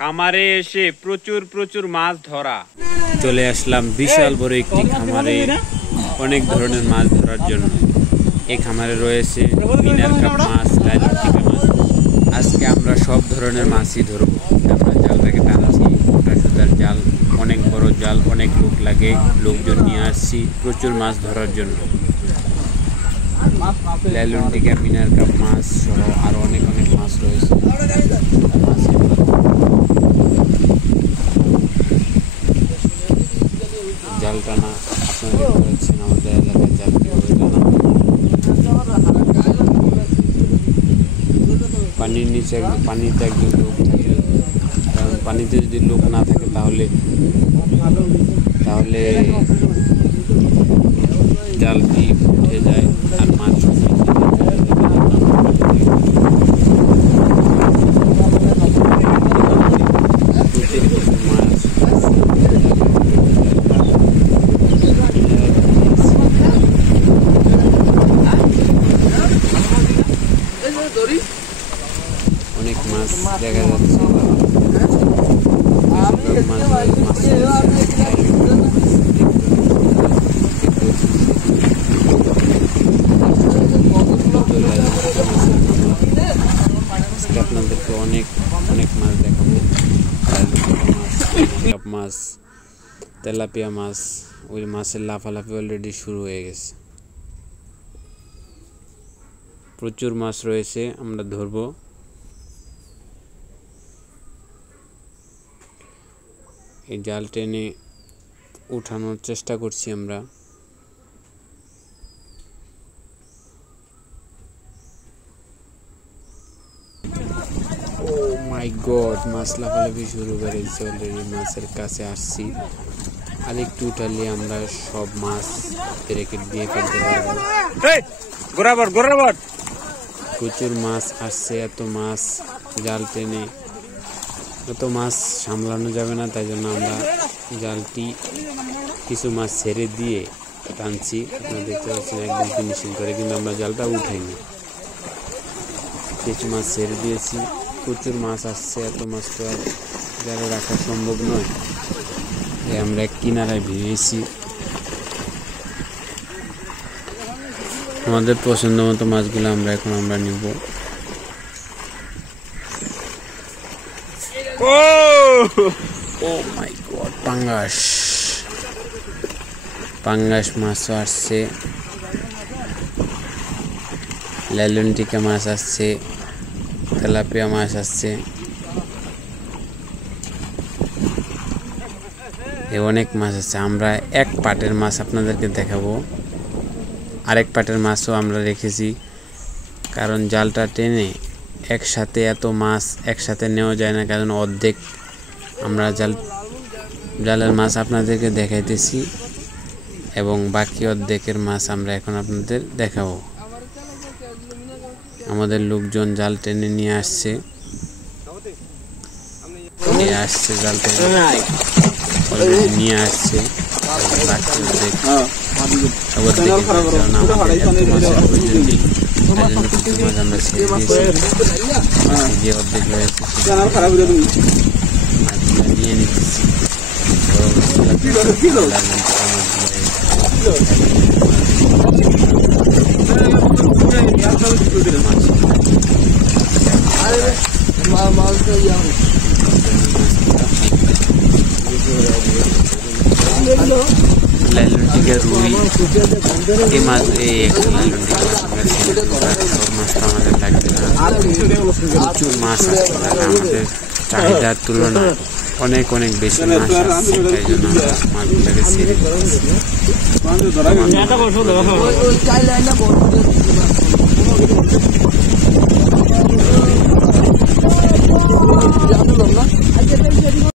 খামারে এসে প্রচুর প্রচুর মাছ ধরা। চলে আসলাম বিশাল বড় একটি খামারে অনেক ধরনের মাছ ধরার জন্য। এই খামারে রয়েছে মিনার কাপ মাছ, লাইলনটিকা মাছ। আজকে আমরা সব ধরনের মাছই ধরব। আমরা জালটাকে টানছি, মোটা সুতার জাল, অনেক বড় জাল, অনেক লোক লাগে, লোকজন নিয়ে আসছি প্রচুর মাছ ধরার জন্য। লাইলনটিকা, মিনার কাপ মাছ সহ আরো অনেক অনেক মাছ রয়েছে। জাল টানা আপনারা দেখতে পাচ্ছেন আমাদের এলাকায় জাল কিভাবে টানা। পানির নিচে পানিতে একজন লোক থাকে, কারণ পানিতে যদি লোক না থাকে তাহলে জালটি উঠে যায় আর মাছ অনেক মাছ দেখা যাচ্ছে। আপনাদেরকে অনেক অনেক মাছ দেখাবো। মাছ, তেলাপিয়া মাছ, ওই মাছের লাফালাফি অলরেডি শুরু হয়ে গেছে। প্রচুর মাছ রয়েছে, আমরা ধরবো। এই জাল টেনে উঠানোর চেষ্টা করছি আমরা। ও মাই গড, মাছ লাফালাফি শুরু করেছে অলরেডি। মাছের কাছে আসছি, আর একটু উঠালে আমরা সব মাছ ব্রেকেট দিয়ে ফেলতে পারবো। প্রচুর মাছ আসছে, এত মাছ জাল টেনে এত মাছ সামলানো যাবে না, তাই জন্য আমরা জালটি কিছু মাছ ছেড়ে দিয়ে টানছি। আপনারা দেখতে পাচ্ছেন একদম ফিনিশিং করে, কিন্তু আমরা জালটা উঠাইনি, কিছু মাছ ছেড়ে দিয়েছি। প্রচুর মাছ আসছে, এত মাছ তো আর জালে রাখা সম্ভব নয়, আমরা এক কিনারায় ভেঙেছি। আমাদের পছন্দ মতো মাছগুলো আমরা নিব। ও মাই গড, পাঙ্গাস মাছও আসছে, লাইলনটিকা মাছ আসছে, তেলাপিয়া মাছ আসছে, অনেক মাছ আছে। আমরা এক পাটের মাছ আপনাদেরকে দেখাবো, আরেক পাটের মাছও আমরা রেখেছি, কারণ জালটা টেনে একসাথে এত মাছ একসাথে নেওয়া যায় না, কারণ অর্ধেক আমরা জালের মাছ আপনাদেরকে দেখাইতেছি এবং বাকি অর্ধেকের মাছ আমরা এখন আপনাদের দেখাবো। আমাদের লোকজন জাল টেনে নিয়ে আসছে জাল টেনে অলরেডি নিয়ে আসছে। বাকি অর্ধেক আমরা ছেড়ে দিয়েছি, যে অর্ধেক রয়েছে নিয়ে নিতেছি। লাইলনটিকা, রুই, এই মাছ, এই একটা লাইলনটিকা মাছ, সব মাছ তো আমাদের লাগবে না। প্রচুর মাছ আসছে, আমাদের চাহিদার তুলনায় অনেক অনেক বেশি মাছ আসছে, তাই জন্য আমরা মাছগুলোকে ছেড়ে দিচ্ছি।